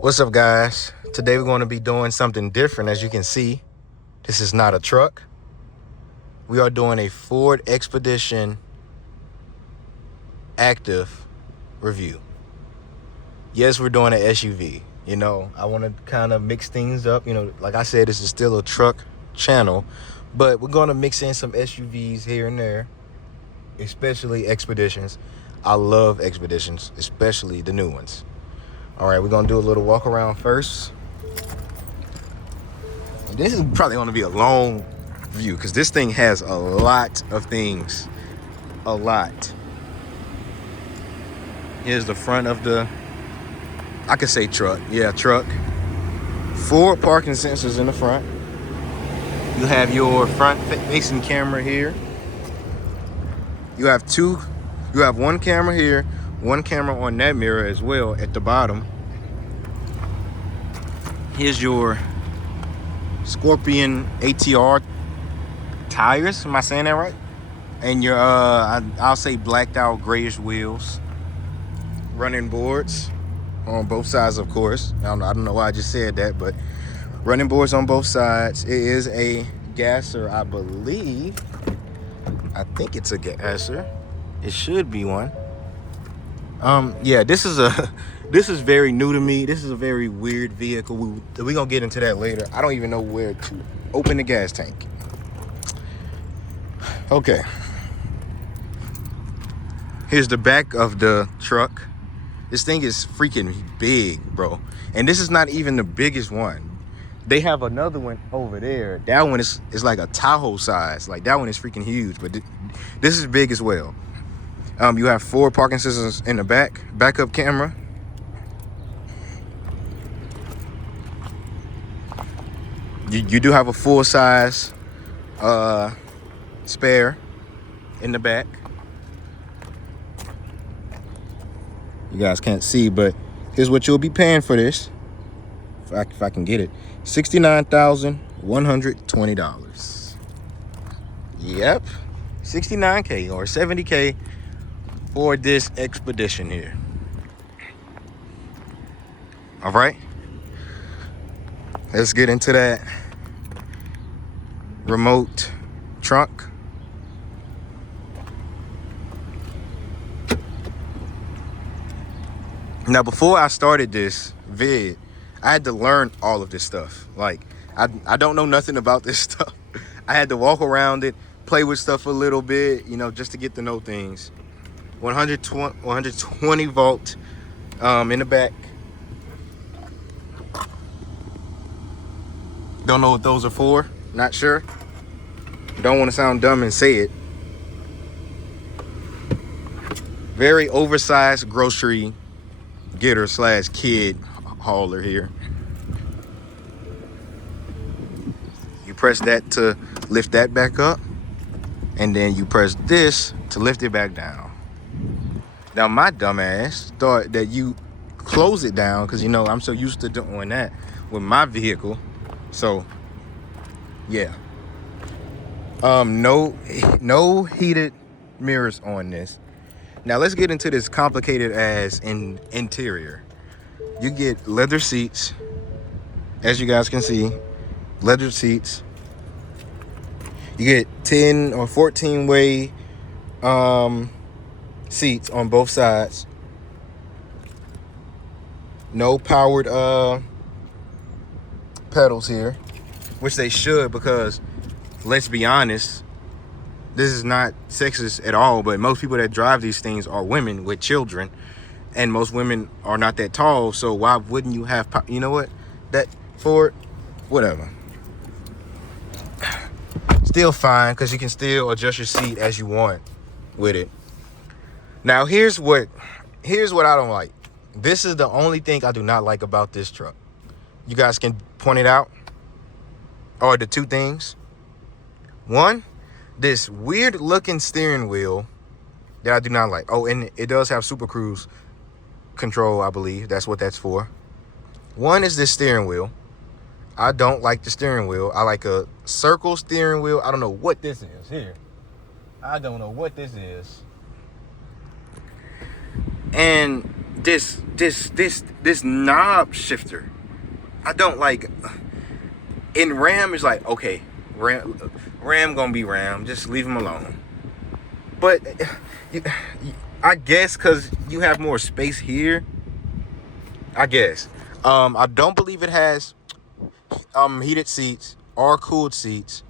What's up, guys? Today we're going to be doing something different. As you can see, this is not a truck. We are doing a Ford Expedition Active review. Yes, we're doing an SUV. I want to kind of mix things up. Like I said, this is still a truck channel, but we're going to mix in some SUVs here and there, especially Expeditions. I love Expeditions, especially the new ones. All right, we're going to do a little walk around first. And this is probably going to be a long view because this thing has a lot of things. A lot. Here's the front of the, I could say truck. Yeah, truck. 4 parking sensors in the front. You have your front facing camera here. You have one camera here, one camera on that mirror as well at the bottom. Here's your Scorpion ATR tires. Am I saying that right? And your I'll say blacked out grayish wheels. Running boards on both sides, of course. I don't know why I just said that, but running boards on both sides. It is a gasser, I believe. I think it's a gasser. It should be one. Yeah, this is very new to me. This is a very weird vehicle. We're gonna get into that later. I don't even know where to open the gas tank. Okay. Here's the back of the truck. This thing is freaking big, bro. And this is not even the biggest one. They have another one over there. That one is like a Tahoe size. Like, that one is freaking huge, but this is big as well. You have 4 parking sensors in the back, backup camera. You do have a full size spare in the back. You guys can't see, but here's what you'll be paying for this. If I can get it. $69,120. Yep. $69K or $70K for this Expedition here. All right. Let's get into that remote trunk. Now, before I started this vid, I had to learn all of this stuff. Like, I don't know nothing about this stuff. I had to walk around it, play with stuff a little bit, just to get to know things. 120 volt in the back. Don't know what those are for. Not sure. Don't want to sound dumb and say it. Very oversized grocery getter / kid hauler here. You press that to lift that back up, and then you press this to lift it back down. Now, my dumb ass thought that you close it down because I'm so used to doing that with my vehicle. So yeah, no heated mirrors on this. Now let's get into this complicated ass interior. You get leather seats, as you guys can see, leather seats. You get 10 or 14 way seats on both sides. No powered pedals here, which they should, because let's be honest, this is not sexist at all, but most people that drive these things are women with children, and most women are not that tall, so why wouldn't you have that Ford, whatever. Still fine, because you can still adjust your seat as you want with it. Now, here's what I don't like. This is the only thing I do not like about this truck. You guys can point it out, or the 2 things. One, this weird looking steering wheel that I do not like. Oh, and it does have Super Cruise control, I believe. That's what that's for. One is this steering wheel. I don't like the steering wheel. I like a circle steering wheel. I don't know what this is here. I don't know what this is. And this this knob shifter. I don't like. In Ram is like, okay, Ram gonna be Ram. Just leave him alone. But I guess because you have more space here. I guess. I don't believe it has heated seats or cooled seats.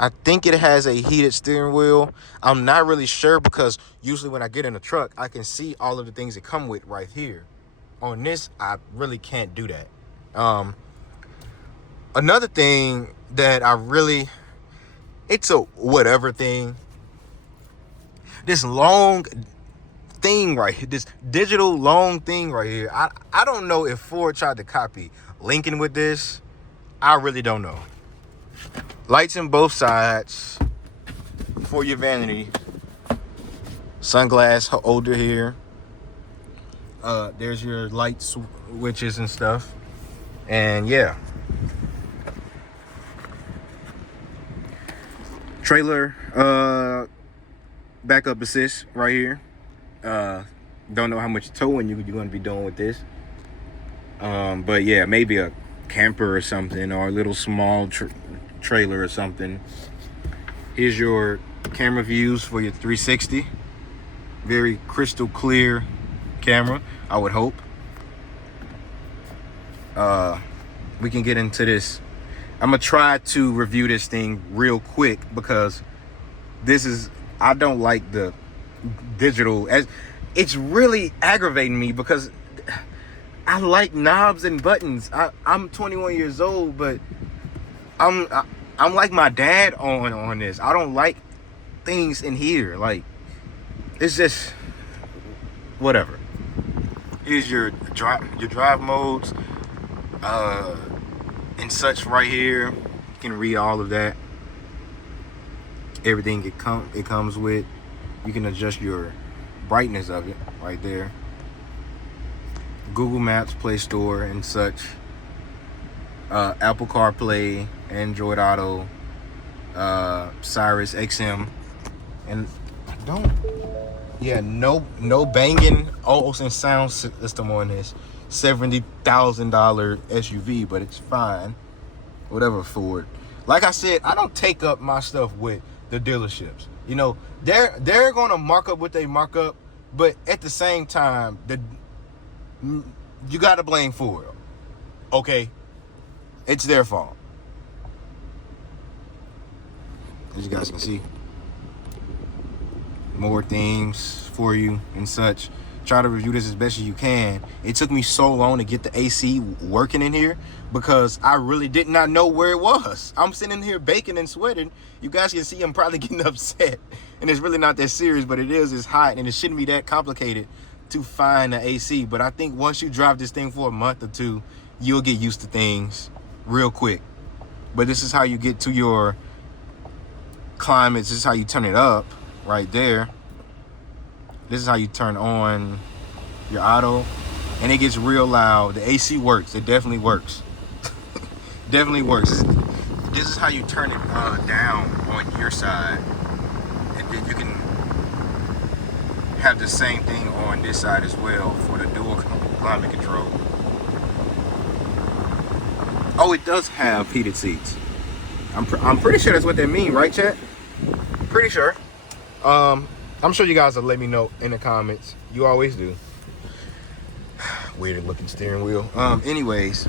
I think it has a heated steering wheel. I'm not really sure because usually when I get in a truck, I can see all of the things that come with right here. On this, I really can't do that. Another thing that it's a whatever thing. This long thing right here, this digital long thing right here. I don't know if Ford tried to copy Lincoln with this. I really don't know. Lights in both sides for your vanity. Sunglass holder here. There's your light switches and stuff. And yeah. Trailer backup assist right here. Don't know how much towing you're going to be doing with this. But yeah, maybe a camper or something, or a little small trailer or something. Here's your camera views for your 360. Very crystal clear camera, I would hope. We can get into this. I'm gonna try to review this thing real quick because I don't like the digital. It's really aggravating me because I like knobs and buttons. I'm 21 years old, but I'm like my dad on this. I don't like things in here. Like, it's just whatever. Here's your drive modes and such right here. You can read all of that. Everything it comes with. You can adjust your brightness of it right there. Google Maps, Play Store, and such. Apple CarPlay, Android Auto, Sirius XM, and no banging Olsen sound system on this $70,000 SUV, but it's fine. Whatever, Ford. Like I said, I don't take up my stuff with the dealerships. You know, they're gonna mark up what they mark up, but at the same time, you gotta blame Ford. Okay, it's their fault. As you guys can see, more things for you and such. Try to review this as best as you can. It took me so long to get the AC working in here because I really did not know where it was. I'm sitting here baking and sweating. You guys can see I'm probably getting upset, and it's really not that serious, but it is. It's hot, and it shouldn't be that complicated to find the AC. But I think once you drive this thing for a month or two, you'll get used to things real quick. But this is how you get to your climates. This is how you turn it up right there. This is how you turn on your auto, and it gets real loud. The AC works. It definitely works. Definitely works. This is how you turn it down on your side, and then you can have the same thing on this side as well for the dual climate control. Oh, it does have heated seats. I'm pretty sure that's what that means, right, chat? Pretty sure. I'm sure you guys will let me know in the comments. You always do. Weird looking steering wheel. Anyways,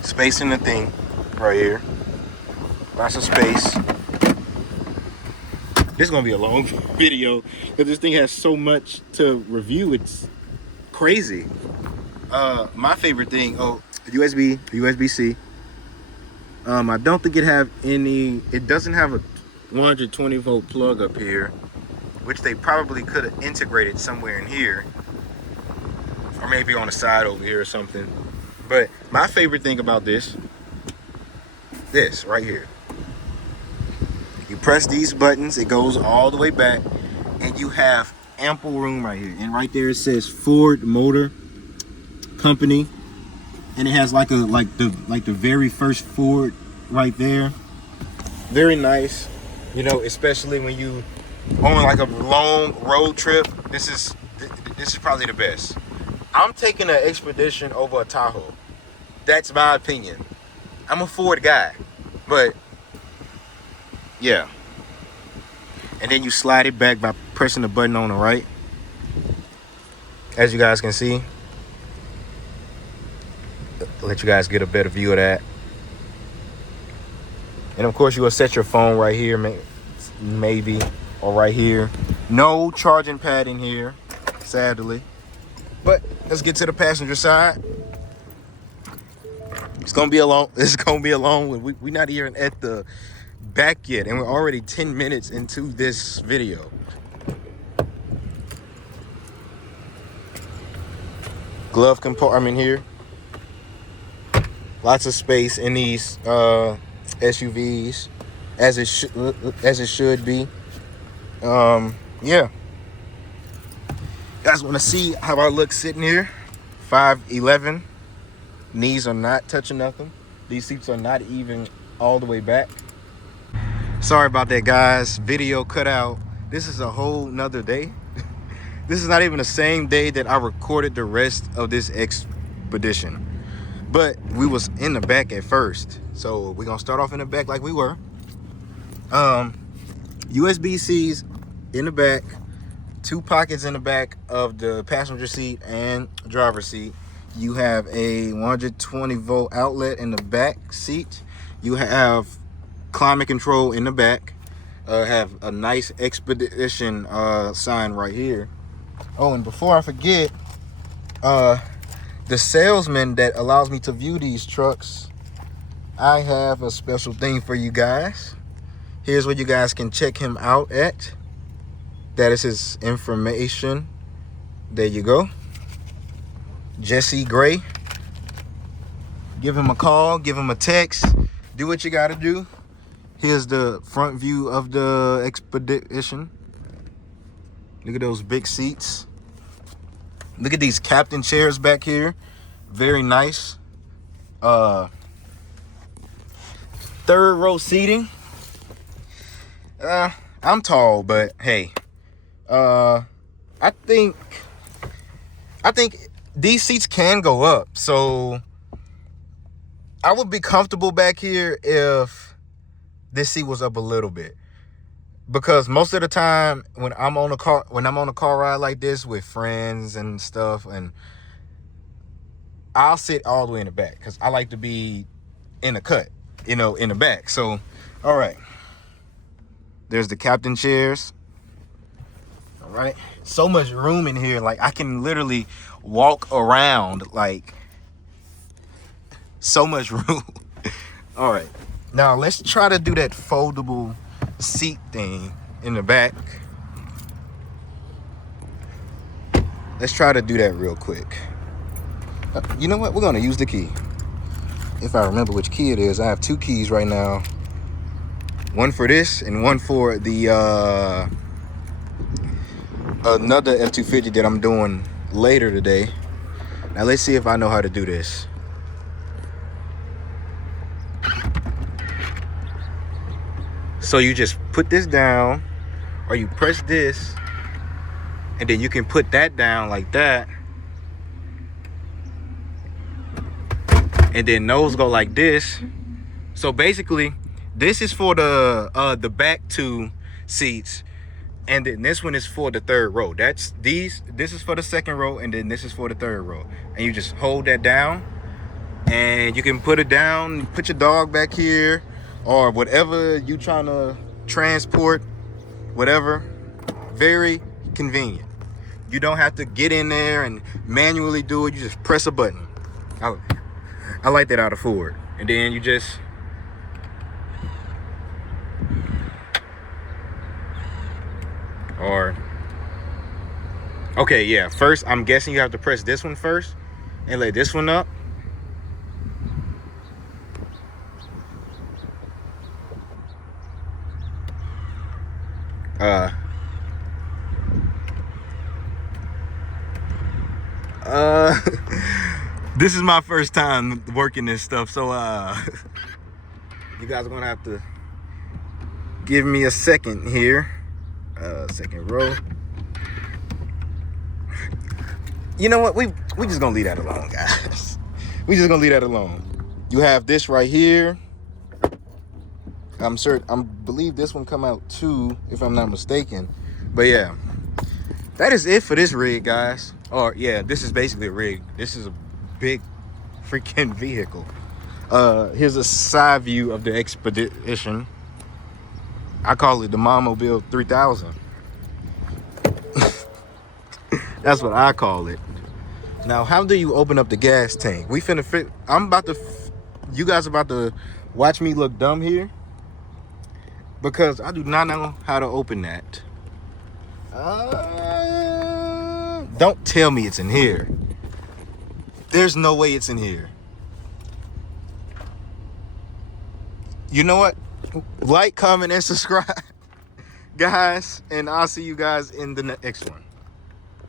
space in the thing right here. Lots of space. This is gonna be a long video because this thing has so much to review. It's crazy. My favorite thing, USB-C. I don't think it doesn't have a 120 volt plug up here, which they probably could have integrated somewhere in here, or maybe on the side over here or something. But my favorite thing about this right here, you press these buttons, it goes all the way back, and you have ample room right here. And right there it says Ford Motor Company, and it has like the very first Ford right there. Very nice. You know, especially when you on like a long road trip, this this is probably the best. I'm taking an Expedition over a Tahoe. That's my opinion. I'm a Ford guy, but yeah. And then you slide it back by pressing the button on the right. As you guys can see. Let you guys get a better view of that. And of course, you will set your phone right here, maybe, or right here. No charging pad in here, sadly. But let's get to the passenger side. It's gonna be a long. It's gonna be a long one. We're not even at the back yet, and we're already 10 minutes into this video. Glove compartment here. Lots of space in these SUVs, as it should be. Yeah. You guys want to see how I look sitting here? 5'11". Knees are not touching nothing. These seats are not even all the way back. Sorry about that, guys. Video cut out. This is a whole nother day. This is not even the same day that I recorded the rest of this Expedition. But we was in the back at first. So we're gonna start off in the back like we were. USB-Cs in the back. 2 pockets in the back of the passenger seat and driver's seat. You have a 120 volt outlet in the back seat. You have climate control in the back. Have a nice Expedition sign right here. Oh, and before I forget, the salesman that allows me to view these trucks, I have a special thing for you guys. Here's where you guys can check him out at. That is his information. There you go. Jesse Gray. Give him a call, give him a text, do what you gotta do. Here's the front view of the Expedition. Look at those big seats. Look at these captain chairs back here. Very nice. Third row seating. I'm tall, but hey. I think these seats can go up. So I would be comfortable back here if this seat was up a little bit. Because most of the time when I'm on a car ride like this with friends and stuff, and I'll sit all the way in the back because I like to be in the cut, in the back. So, all right. There's the captain chairs. All right. So much room in here. Like, I can literally walk around. Like, so much room. All right. Now, let's try to do that foldable seat thing in the back. Let's try to do that real quick. You know what? We're going to use the key. If I remember which key it is. I have 2 keys right now. One for this and one for the another F-250 that I'm doing later today. Now let's see if I know how to do this. So you just put this down, or you press this, and then you can put that down like that. And then those go like this. So basically, this is for the back 2 seats, and then this one is for the 3rd row. This is for the 2nd row, and then this is for the 3rd row. And you just hold that down, and you can put it down, put your dog back here, or whatever you trying to transport, whatever. Very convenient. You don't have to get in there and manually do it. You just press a button. I like that out of Ford. And then you just okay, yeah, first I'm guessing you have to press this one first and lay this one up. This is my first time working this stuff, so you guys are gonna have to give me a second here. 2nd row. You know what? We just gonna leave that alone, guys. We just gonna leave that alone. You have this right here. I believe this one come out too, if I'm not mistaken. But yeah, that is it for this rig, guys. Or yeah, this is basically a rig. This is a big freaking vehicle. Here's a side view of the Expedition. I call it the Momobile 3000. That's what I call it. Now, how do you open up the gas tank? We finna fit. You guys are about to watch me look dumb here, because I do not know how to open that. Don't tell me it's in here. There's no way it's in here. You know what? Like, comment, and subscribe, guys, and I'll see you guys in the next one.